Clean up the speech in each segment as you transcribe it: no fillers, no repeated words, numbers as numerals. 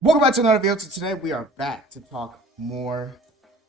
Welcome back to another video. Today we are back to talk more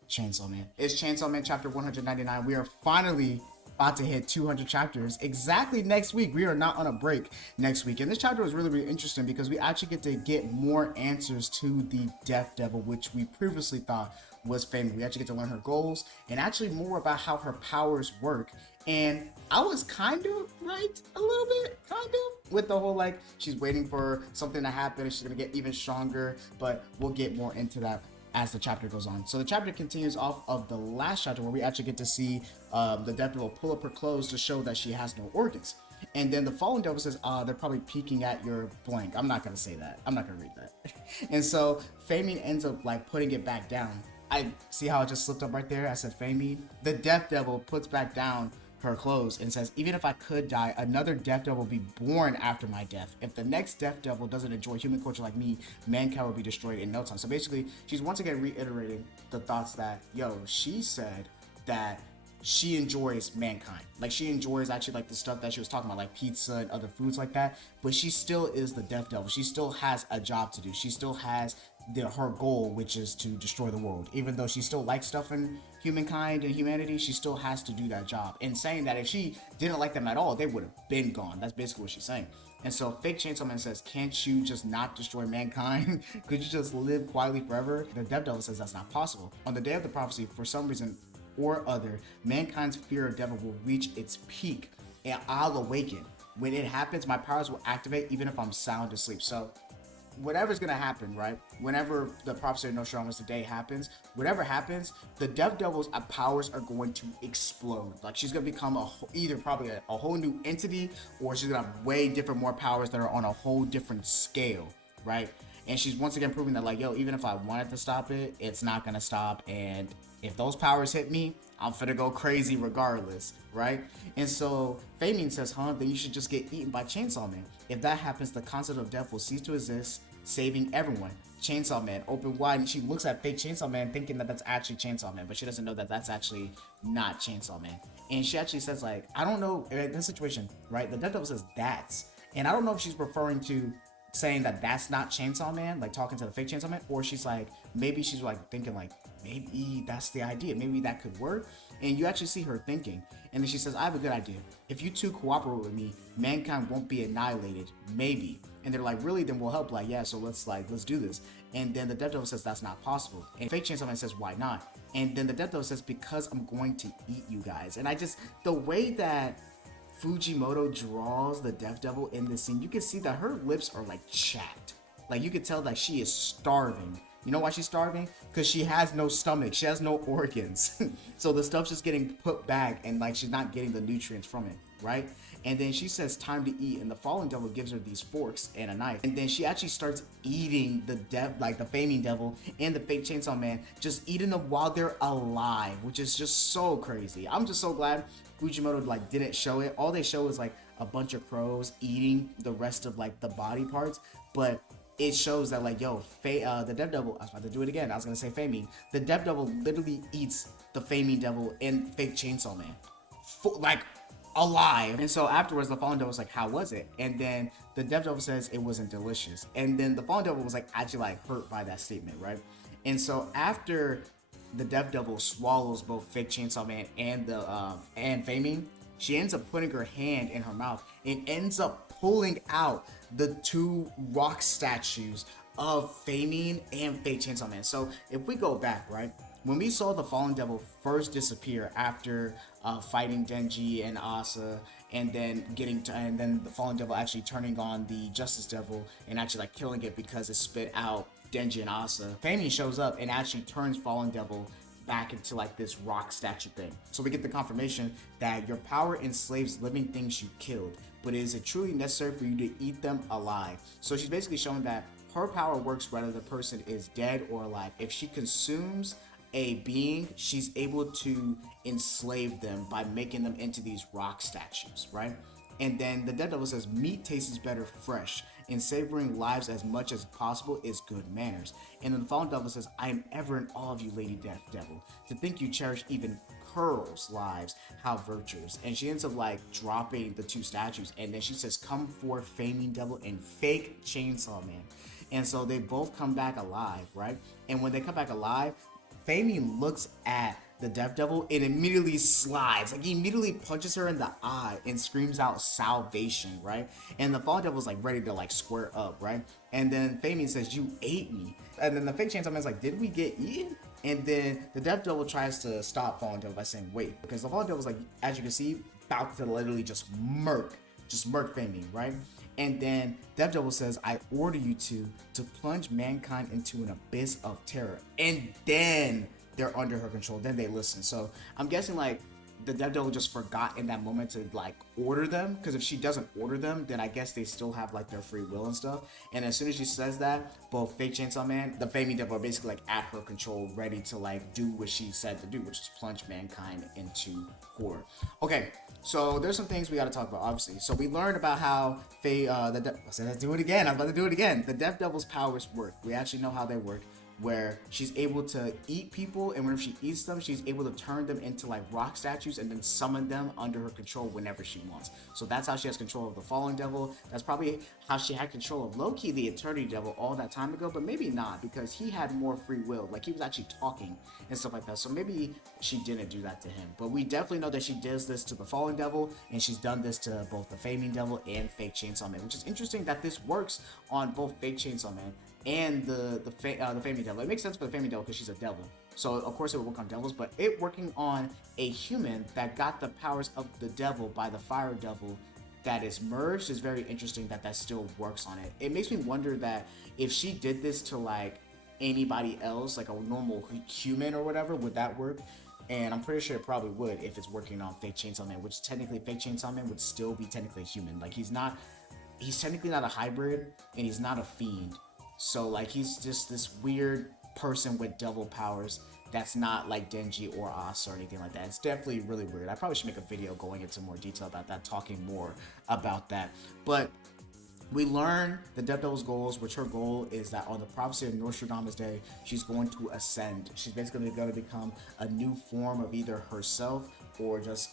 Chainsaw Man. It's Chainsaw Man chapter 199. We are finally about to hit 200 chapters exactly next week. We are not on a break next week. And this chapter was really interesting because we actually get to get more answers to the Death Devil, which we previously thought was Fame. We actually get to learn her goals and actually more about how her powers work. And I was kind of right a little bit, kind of, with the whole like she's waiting for something to happen and she's gonna get even stronger. But we'll get more into that as the chapter goes on. So the chapter continues off of the last chapter where we actually get to see the Death Devil pull up her clothes to show that she has no organs. And then the Fallen Devil says, they're probably peeking at your blank. I'm not gonna say that. I'm not gonna read that. And so Famine ends up like putting it back down. I see how it just slipped up right there. I said Famine. The Death Devil puts back down her clothes and says, even if I could die, another Death Devil will be born after my death. If the next Death Devil doesn't enjoy human culture like me, mankind will be destroyed in no time. So basically, she's once again reiterating the thoughts that, she said that she enjoys mankind. Like she enjoys actually like the stuff that she was talking about, like pizza and other foods like that. But she still is the Death Devil. She still has a job to do. She still has her goal, which is to destroy the world. Even though she still likes stuff in humankind and humanity, she still has to do that job. And saying that if she didn't like them at all, they would have been gone. That's basically what she's saying. And so Fake Chainsaw Man says, can't you just not destroy mankind? Could you just live quietly forever? The Death Devil says that's not possible. On the day of the prophecy, for some reason or other, mankind's fear of devil will reach its peak and I'll awaken. When it happens, my powers will activate even if I'm sound asleep. So whatever's gonna happen, right? Whenever the prophecy of Nostradamus day happens, whatever happens, the Death Devil's powers are going to explode. Like she's gonna become either probably a whole new entity, or she's gonna have way different more powers that are on a whole different scale, right? And she's once again proving that like, even if I wanted to stop it, it's not gonna stop. And if those powers hit me, I'm finna go crazy regardless, right? And so Fabian says, then you should just get eaten by Chainsaw Man. If that happens, the concept of death will cease to exist, saving everyone. Chainsaw Man, open wide, and she looks at fake Chainsaw Man thinking that that's actually Chainsaw Man, but she doesn't know that that's actually not Chainsaw Man. And she actually says like, I don't know, in this situation, right? The Death Devil says that's, and I don't know if she's referring to saying that that's not Chainsaw Man, like talking to the fake Chainsaw Man, or she's like, maybe she's like thinking like, maybe that's the idea, maybe that could work. And you actually see her thinking, and then she says, I have a good idea. If you two cooperate with me, mankind won't be annihilated, maybe. And they're like, really? Then we'll help. Like, yeah, so let's do this. And then the Death Devil says that's not possible. And fake Chainsaw Man says, why not? And then the Death Devil says, because I'm going to eat you guys. And I just, the way that Fujimoto draws the Death Devil in this scene, you can see that her lips are like chapped. Like you can tell that she is starving. You know why she's starving? Because she has no stomach. She has no organs. So the stuff's just getting put back and like she's not getting the nutrients from it, right? And then she says time to eat, and the Fallen Devil gives her these forks and a knife. And then she actually starts eating the like the Faming Devil and the fake Chainsaw Man, just eating them while they're alive, which is just so crazy. I'm just so glad Fujimoto like didn't show it. All they show is like a bunch of crows eating the rest of like the body parts, but it shows that like the Death Devil, I was about to do it again, I was gonna say Faming, the Death Devil literally eats the Faming Devil and fake Chainsaw Man like alive. And so afterwards the Fallen Devil was like, how was it? And then the Death Devil says it wasn't delicious. And then the Fallen Devil was like actually like hurt by that statement, right? And so after the Death Devil swallows both fake Chainsaw Man and the and Faming, she ends up putting her hand in her mouth and ends up pulling out the two rock statues of Faming and fake Chainsaw Man. So if we go back, right, when we saw the Fallen Devil first disappear after fighting Denji and Asa, and then and then the Fallen Devil actually turning on the Justice Devil and actually like killing it because it spit out Denji and Asa, Famine shows up and actually turns Fallen Devil back into like this rock statue thing. So we get the confirmation that your power enslaves living things you killed, but is it truly necessary for you to eat them alive? So she's basically showing that her power works whether the person is dead or alive. If she consumes a being, she's able to enslave them by making them into these rock statues, right? And then the Death Devil says, meat tastes better fresh, and savoring lives as much as possible is good manners. And then the Fallen Devil says, I am ever in awe of you, Lady Death Devil. To think you cherish even Curl's lives, how virtuous. And she ends up like dropping the two statues, and then she says, come forth, Faming Devil and fake Chainsaw Man. And so they both come back alive, right? And when they come back alive, Faming looks at the Death Devil and immediately slides. Like, he immediately punches her in the eye and screams out salvation, right? And the Fallen Devil's like ready to like square up, right? And then Faming says, you ate me. And then the fake Chainsaw Man's like, did we get eaten? And then the Death Devil tries to stop Fallen Devil by saying, wait. Because the Fallen Devil's like, as you can see, about to literally just murk Faming, right? And then Death Devil says, I order you to plunge mankind into an abyss of terror. And then they're under her control. Then they listen. So I'm guessing like the Death Devil just forgot in that moment to like order them, because if she doesn't order them, then I guess they still have like their free will and stuff. And as soon as she says that, both Fake Chainsaw Man, the Faming Devil are basically like at her control, ready to like do what she said to do, which is plunge mankind into horror. Okay, so there's some things we got to talk about, obviously. So we learned about how the Death Devil's powers work. We actually know how they work, where she's able to eat people, and whenever she eats them, she's able to turn them into like rock statues and then summon them under her control whenever she wants. So that's how she has control of the Fallen Devil. That's probably how she had control of Loki, the Eternity Devil, all that time ago, but maybe not, because he had more free will. Like, he was actually talking and stuff like that. So maybe she didn't do that to him. But we definitely know that she does this to the Fallen Devil, and she's done this to both the Faming Devil and Fake Chainsaw Man, which is interesting that this works on both Fake Chainsaw Man and the Faming Devil. It makes sense for the Faming Devil because she's a devil, so of course it would work on devils. But it working on a human that got the powers of the devil by the Fire Devil that is merged is very interesting that still works on it. It makes me wonder that if she did this to like anybody else, like a normal human or whatever, would that work? And I'm pretty sure it probably would if it's working on Fake Chainsaw Man, which technically Fake Chainsaw Man would still be technically human. Like, he's technically not a hybrid, and he's not a fiend. So like, he's just this weird person with devil powers that's not like Denji or As or anything like that. It's definitely really weird. I probably should make a video going into more detail about that, talking more about that. But we learn the Death Devil's goals, which her goal is that on the prophecy of Nostradamus' day, she's going to ascend. She's basically going to become a new form of either herself or just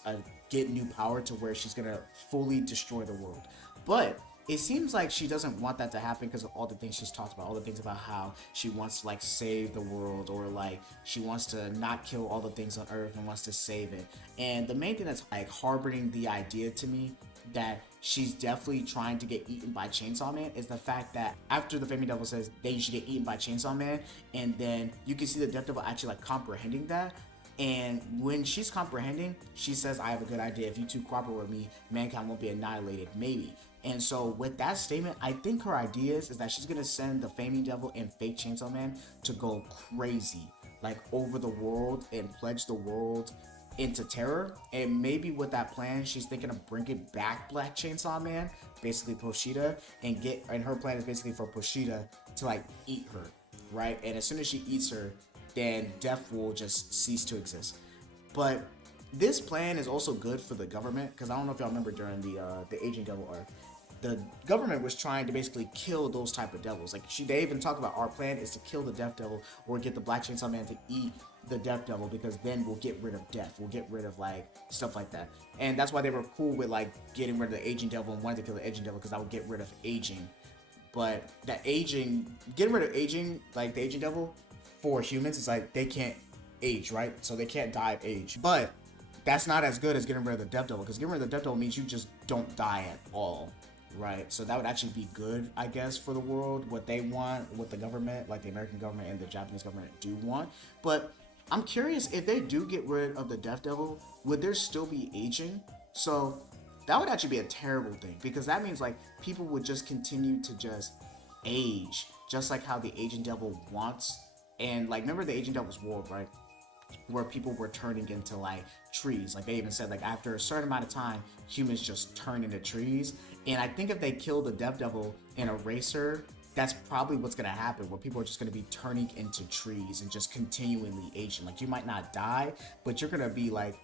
get new power to where she's going to fully destroy the world. But it seems like she doesn't want that to happen because of all the things she's talked about, all the things about how she wants to like save the world, or like she wants to not kill all the things on Earth and wants to save it. And the main thing that's like harboring the idea to me that she's definitely trying to get eaten by Chainsaw Man is the fact that after the Faming Devil says they should get eaten by Chainsaw Man, and then you can see the Death Devil actually like comprehending that. And when she's comprehending, she says, I have a good idea. If you two cooperate with me, mankind won't be annihilated, maybe. And so with that statement, I think her idea is that she's going to send the Faming Devil and Fake Chainsaw Man to go crazy, like over the world, and pledge the world into terror. And maybe with that plan, she's thinking of bringing back Black Chainsaw Man, basically Poshita, and her plan is basically for Poshita to like eat her, right? And as soon as she eats her, then death will just cease to exist. But this plan is also good for the government, because I don't know if y'all remember during the Aging Devil arc, the government was trying to basically kill those type of devils. Like, they even talk about our plan is to kill the Death Devil or get the Black Chainsaw Man to eat the Death Devil, because then we'll get rid of death. We'll get rid of like stuff like that. And that's why they were cool with like getting rid of the Aging Devil and wanted to kill the Aging Devil, because that would get rid of aging. But getting rid of aging, like the Aging Devil, for humans, it's like they can't age, right? So they can't die of age. But that's not as good as getting rid of the Death Devil, because getting rid of the Death Devil means you just don't die at all, right? So that would actually be good, I guess, for the world, what they want, what the government, like the American government and the Japanese government do want. But I'm curious, if they do get rid of the Death Devil, would there still be aging? So that would actually be a terrible thing, because that means like people would just continue to just age, just like how the Aging Devil wants. And like, remember the Aging Devil's world, right? Where people were turning into like trees. Like, they even said like after a certain amount of time, humans just turn into trees. And I think if they kill the Death Devil and erase her, that's probably what's gonna happen, where people are just gonna be turning into trees and just continually aging. Like, you might not die, but you're gonna be like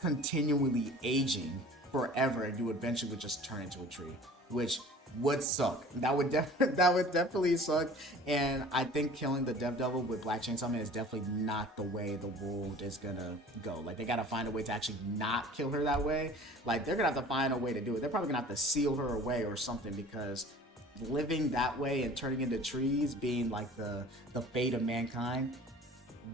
continually aging forever, and you eventually would just turn into a tree, which would suck. That would that would definitely suck. And I think killing the Dev Devil with Black Chainsaw Man is definitely not the way the world is gonna go. Like, they gotta find a way to actually not kill her that way. Like, they're gonna have to find a way to do it. They're probably gonna have to seal her away or something, because living that way and turning into trees being like the fate of mankind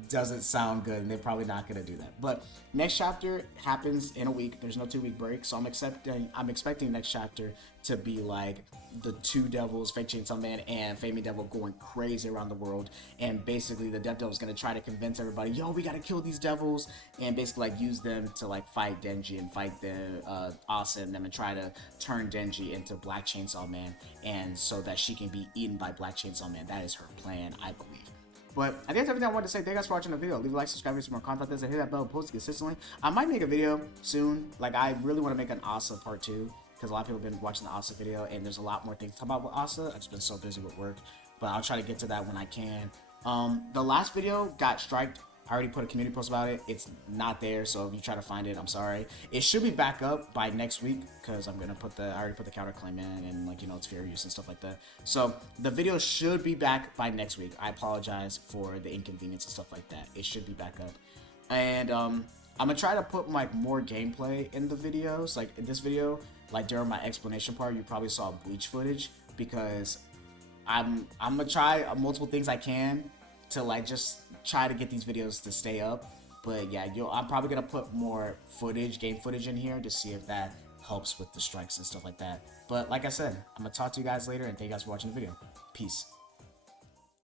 doesn't sound good, and they're probably not going to do that. But next chapter happens in a week. There's no 2-week break, so I'm expecting next chapter to be like the two devils, Fake Chainsaw Man and Flaming Devil, going crazy around the world. And basically the Death Devil is going to try to convince everybody, yo, we got to kill these devils, and basically like use them to like fight Denji and fight the Asa and them, and try to turn Denji into Black Chainsaw Man, and so that she can be eaten by Black Chainsaw Man. That is her plan, I believe. But I think that's everything I wanted to say. Thank you guys for watching the video. Leave a like, subscribe for more content like this, and hit that bell, post consistently. I might make a video soon. Like, I really want to make an Asa part 2, because a lot of people have been watching the Asa video, and there's a lot more things to talk about with Asa. I've just been so busy with work, but I'll try to get to that when I can. The last video got striked. I already put a community post about it. It's not there, so if you try to find it, I'm sorry. It should be back up by next week, because I'm gonna I already put the counterclaim in, and like, you know, it's fair use and stuff like that. So the video should be back by next week. I apologize for the inconvenience and stuff like that. It should be back up, and I'm gonna try to put like more gameplay in the videos. Like in this video, like during my explanation part, you probably saw Bleach footage, because I'm gonna try multiple things I can to like just try to get these videos to stay up. But yeah, I'm probably gonna put more footage, game footage in here, to see if that helps with the strikes and stuff like that. But like I said, I'm gonna talk to you guys later, and thank you guys for watching the video. Peace.